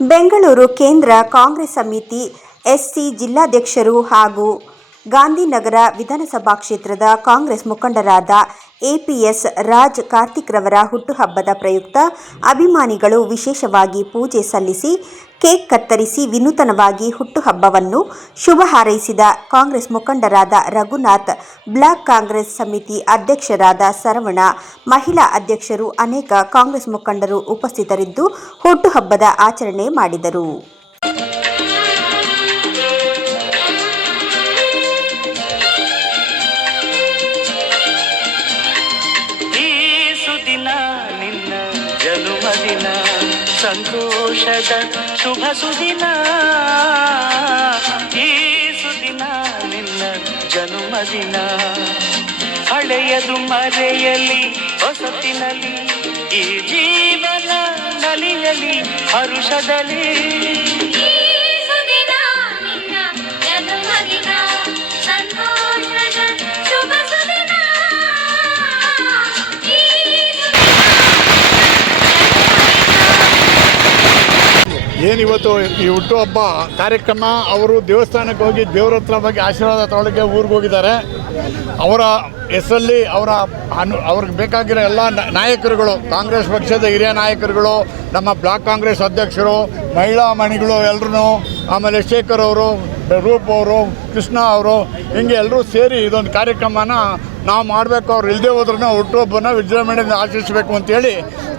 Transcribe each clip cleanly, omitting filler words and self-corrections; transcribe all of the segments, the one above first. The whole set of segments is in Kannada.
ಬೆಂಗಳೂರು ಕೇಂದ್ರ ಕಾಂಗ್ರೆಸ್ ಸಮಿತಿ ಎಸ್ಸಿ ಜಿಲ್ಲಾಧ್ಯಕ್ಷರು ಹಾಗೂ ಗಾಂಧಿನಗರ ವಿಧಾನಸಭಾ ಕ್ಷೇತ್ರದ ಕಾಂಗ್ರೆಸ್ ಮುಖಂಡರಾದ ಎಪಿಎಸ್ ರಾಜ್ ಕಾರ್ತಿಕ್ ರವರ ಹುಟ್ಟುಹಬ್ಬದ ಪ್ರಯುಕ್ತ ಅಭಿಮಾನಿಗಳು ವಿಶೇಷವಾಗಿ ಪೂಜೆ ಸಲ್ಲಿಸಿ ಕೇಕ್ ಕತ್ತರಿಸಿ ವಿನೂತನವಾಗಿ ಹುಟ್ಟುಹಬ್ಬವನ್ನು ಶುಭ ಹಾರೈಸಿದ ಕಾಂಗ್ರೆಸ್ ಮುಖಂಡರಾದ ರಘುನಾಥ್, ಬ್ಲಾಕ್ ಕಾಂಗ್ರೆಸ್ ಸಮಿತಿ ಅಧ್ಯಕ್ಷರಾದ ಸರವಣ, ಮಹಿಳಾ ಅಧ್ಯಕ್ಷರು ಅನೇಕ ಕಾಂಗ್ರೆಸ್ ಮುಖಂಡರು ಉಪಸ್ಥಿತರಿದ್ದು ಹುಟ್ಟುಹಬ್ಬದ ಆಚರಣೆ ಮಾಡಿದರು. ಜನುಮದಿನ ಸಂತೋಷದ ಶುಭ ಸುದಿನ, ಈ ಸುದಿನ ನಿನ್ನ ಜನುಮದಿನ. ಹಳೆಯದು ಮರೆಯಲಿ ಹೊಸತಿನಲ್ಲಿ, ಈ ಜೀವನ ನಲಿಯಲಿ ಹರುಷದಲ್ಲಿ. ಏನಿವತ್ತು ಈ ಹುಟ್ಟುಹಬ್ಬ ಕಾರ್ಯಕ್ರಮ, ಅವರು ದೇವಸ್ಥಾನಕ್ಕೆ ಹೋಗಿ ದೇವ್ರ ಹತ್ರ ಬಗ್ಗೆ ಆಶೀರ್ವಾದ ತೊಗೊಳಕ್ಕೆ ಊರಿಗೆ ಹೋಗಿದ್ದಾರೆ. ಅವರ ಹೆಸರಲ್ಲಿ ಅವ್ರಿಗೆ ಬೇಕಾಗಿರೋ ಎಲ್ಲ ನಾಯಕರುಗಳು, ಕಾಂಗ್ರೆಸ್ ಪಕ್ಷದ ಹಿರಿಯ ನಾಯಕರುಗಳು, ನಮ್ಮ ಬ್ಲಾಕ್ ಕಾಂಗ್ರೆಸ್ ಅಧ್ಯಕ್ಷರು, ಮಹಿಳಾ ಮಣಿಗಳು ಎಲ್ಲರೂ, ಆಮೇಲೆ ಶೇಖರ್ ಅವರು, ರೂಪ್ ಅವರು, ಕೃಷ್ಣ ಅವರು, ಹಿಂಗೆ ಎಲ್ಲರೂ ಸೇರಿ ಇದೊಂದು ಕಾರ್ಯಕ್ರಮನ ನಾವು ಮಾಡಬೇಕು. ಅವ್ರು ಇಲ್ಲದೆ ಹೋದ್ರೂ ಹುಟ್ಟುಹಬ್ಬನ ವಿಜೃಂಭಣೆಯಿಂದ ಆಚರಿಸಬೇಕು ಅಂತೇಳಿ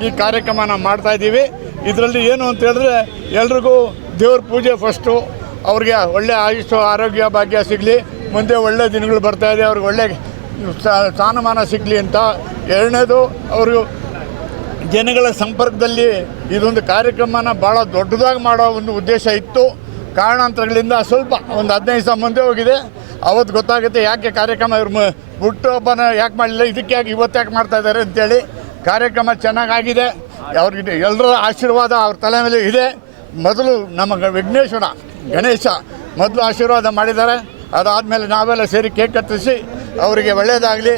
ಈ ಕಾರ್ಯಕ್ರಮನ ಮಾಡ್ತಾಯಿದ್ದೀವಿ. ಇದರಲ್ಲಿ ಏನು ಅಂತ ಹೇಳಿದ್ರೆ, ಎಲ್ರಿಗೂ ದೇವ್ರ ಪೂಜೆ ಫಸ್ಟು, ಅವ್ರಿಗೆ ಒಳ್ಳೆ ಆಯುಷ್ಯ ಆರೋಗ್ಯ ಭಾಗ್ಯ ಸಿಗಲಿ, ಮುಂದೆ ಒಳ್ಳೆ ದಿನಗಳು ಬರ್ತಾಯಿದೆ, ಅವ್ರಿಗೆ ಒಳ್ಳೆ ಸ್ಥಾನಮಾನ ಸಿಗಲಿ ಅಂತ. ಎರಡನೇದು, ಅವರು ಜನಗಳ ಸಂಪರ್ಕದಲ್ಲಿ ಇದೊಂದು ಕಾರ್ಯಕ್ರಮನ ಭಾಳ ದೊಡ್ಡದಾಗಿ ಮಾಡೋ ಒಂದು ಉದ್ದೇಶ ಇತ್ತು. ಕಾರಣಾಂತರಗಳಿಂದ ಸ್ವಲ್ಪ ಒಂದು 15 ದಿವಸ ಮುಂದೆ ಹೋಗಿದೆ. ಅವತ್ತು ಗೊತ್ತಾಗುತ್ತೆ ಯಾಕೆ ಕಾರ್ಯಕ್ರಮ ಇವ್ರ ಹುಟ್ಟುಹಬ್ಬನ ಯಾಕೆ ಮಾಡಲಿಲ್ಲ, ಇದಕ್ಕೆ ಯಾಕೆ ಇವತ್ತು ಯಾಕೆ ಮಾಡ್ತಾಯಿದ್ದಾರೆ ಅಂತೇಳಿ. ಕಾರ್ಯಕ್ರಮ ಚೆನ್ನಾಗಾಗಿದೆ. ಅವ್ರಿಗೆ ಎಲ್ಲರ ಆಶೀರ್ವಾದ ಅವ್ರ ತಲೆ ಮೇಲೆ ಇದೆ. ಮೊದಲು ನಮ್ಮ ವಿಘ್ನೇಶ್ವರ ಗಣೇಶ ಮೊದಲು ಆಶೀರ್ವಾದ ಮಾಡಿದ್ದಾರೆ. ಅದಾದಮೇಲೆ ನಾವೆಲ್ಲ ಸೇರಿ ಕೇಕ್ ಕತ್ತರಿಸಿ ಅವರಿಗೆ ಒಳ್ಳೆಯದಾಗಲಿ,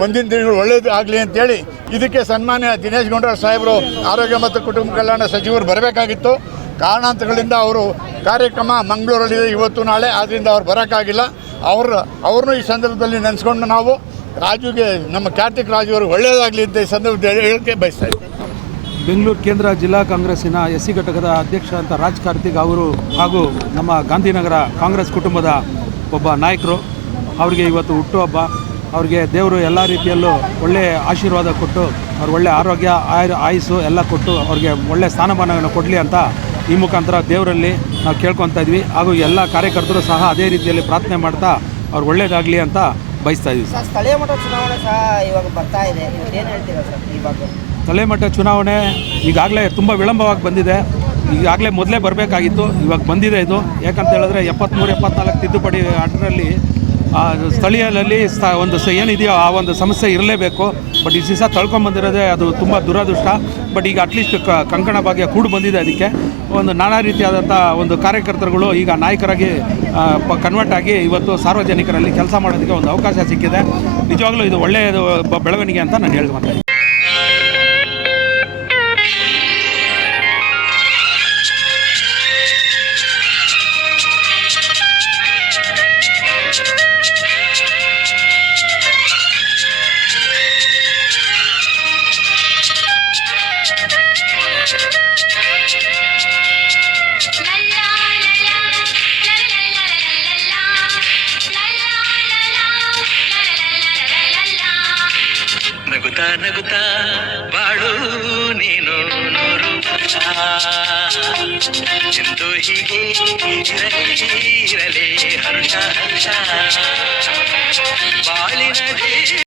ಮುಂದಿನ ದಿನಗಳು ಒಳ್ಳೆಯದು ಆಗಲಿ ಅಂತೇಳಿ ಇದಕ್ಕೆ ಸನ್ಮಾನ್ಯ ದಿನೇಶ್ ಗುಂಡೂರಾವ್ ಸಾಹೇಬರು, ಆರೋಗ್ಯ ಮತ್ತು ಕುಟುಂಬ ಕಲ್ಯಾಣ ಸಚಿವರು ಬರಬೇಕಾಗಿತ್ತು. ಕಾರಣಾಂತರಗಳಿಂದ ಅವರು ಕಾರ್ಯಕ್ರಮ ಮಂಗಳೂರಲ್ಲಿದೆ ಇವತ್ತು ನಾಳೆ, ಆದ್ದರಿಂದ ಅವ್ರು ಬರೋಕ್ಕಾಗಿಲ್ಲ. ಅವ್ರನ್ನೂ ಈ ಸಂದರ್ಭದಲ್ಲಿ ನೆನೆಸ್ಕೊಂಡು ನಾವು ರಾಜುಗೆ, ನಮ್ಮ ಕಾರ್ತಿಕ್ ರಾಜು ಅವರು ಒಳ್ಳೆಯದಾಗಲಿ ಅಂತ ಈ ಸಂದರ್ಭದಲ್ಲಿ ಹೇಳಕ್ಕೆ ಬಯಸ್ತಾ ಇದ್ದೀವಿ. ಬೆಂಗಳೂರು ಕೇಂದ್ರ ಜಿಲ್ಲಾ ಕಾಂಗ್ರೆಸ್ಸಿನ ಎಸ್ಸಿ ಘಟಕದ ಅಧ್ಯಕ್ಷ ಅಂತ ರಾಜ್ ಕಾರ್ತಿಕ್ ಅವರು ಹಾಗೂ ನಮ್ಮ ಗಾಂಧಿನಗರ ಕಾಂಗ್ರೆಸ್ ಕುಟುಂಬದ ಒಬ್ಬ ನಾಯಕರು, ಅವರಿಗೆ ಇವತ್ತು ಹುಟ್ಟುಹಬ್ಬ. ಅವ್ರಿಗೆ ದೇವರು ಎಲ್ಲ ರೀತಿಯಲ್ಲೂ ಒಳ್ಳೆಯ ಆಶೀರ್ವಾದ ಕೊಟ್ಟು, ಅವ್ರು ಒಳ್ಳೆಯ ಆರೋಗ್ಯ ಆಯುಸ್ಸು ಎಲ್ಲ ಕೊಟ್ಟು ಅವ್ರಿಗೆ ಒಳ್ಳೆಯ ಸ್ಥಾನಮಾನವನ್ನು ಕೊಡಲಿ ಅಂತ ಈ ಮುಖಾಂತರ ದೇವರಲ್ಲಿ ನಾವು ಕೇಳ್ಕೊತಾ ಇದ್ವಿ. ಹಾಗೂ ಎಲ್ಲ ಕಾರ್ಯಕರ್ತರು ಸಹ ಅದೇ ರೀತಿಯಲ್ಲಿ ಪ್ರಾರ್ಥನೆ ಮಾಡ್ತಾ ಅವ್ರು ಒಳ್ಳೆಯದಾಗಲಿ ಅಂತ ಬಯಸ್ತಾ ಇದ್ವಿ. ಸರ್, ಸ್ಥಳೀಯ ಮಟ್ಟ ಚುನಾವಣೆ ಸಹ ಇವಾಗ ಬರ್ತಾ ಇದೆ, ಏನು ಹೇಳ್ತೀರಾ ಸರ್ ಈ ಬಗ್ಗೆ? ಸ್ಥಳೀಯ ಮಟ್ಟ ಚುನಾವಣೆ ಈಗಾಗಲೇ ತುಂಬ ವಿಳಂಬವಾಗಿ ಬಂದಿದೆ. ಈಗಾಗಲೇ ಮೊದಲೇ ಬರಬೇಕಾಗಿತ್ತು, ಇವಾಗ ಬಂದಿದೆ ಇದು. ಯಾಕಂತ ಹೇಳಿದ್ರೆ 73-74 ತಿದ್ದುಪಡಿ ಅದರಲ್ಲಿ ಸ್ಥಳೀಯರಲ್ಲಿ ಒಂದು ಏನಿದೆಯೋ ಆ ಒಂದು ಸಮಸ್ಯೆ ಇರಲೇಬೇಕು. ಬಟ್ ಈ ದಿವಸ ತಳ್ಕೊಂಬಂದಿರೋದೇ ಅದು ತುಂಬ ದುರದೃಷ್ಟ. ಬಟ್ ಈಗ ಅಟ್ಲೀಸ್ಟ್ ಕಂಕಣ ಭಾಗ್ಯ ಕೂಡು ಬಂದಿದೆ. ಅದಕ್ಕೆ ಒಂದು ನಾನಾ ರೀತಿಯಾದಂಥ ಒಂದು ಕಾರ್ಯಕರ್ತರುಗಳು ಈಗ ನಾಯಕರಾಗಿ ಕನ್ವರ್ಟ್ ಆಗಿ ಇವತ್ತು ಸಾರ್ವಜನಿಕರಲ್ಲಿ ಕೆಲಸ ಮಾಡೋದಕ್ಕೆ ಒಂದು ಅವಕಾಶ ಸಿಕ್ಕಿದೆ. ನಿಜವಾಗ್ಲೂ ಇದು ಒಳ್ಳೆಯದು ಬೆಳವಣಿಗೆ ಅಂತ ನಾನು ಹೇಳ್ಕೊತೀನಿ. ನಗುತ್ತಾ ನಗುತ್ತಾ ಬಾಳು ನೀನು ನೂರು ವರ್ಷ ಎಂದು ಹೀಗೆ ಇರಲಿ ಹರ್ಷ ಹರ್ಷ ಬಾಳಿನ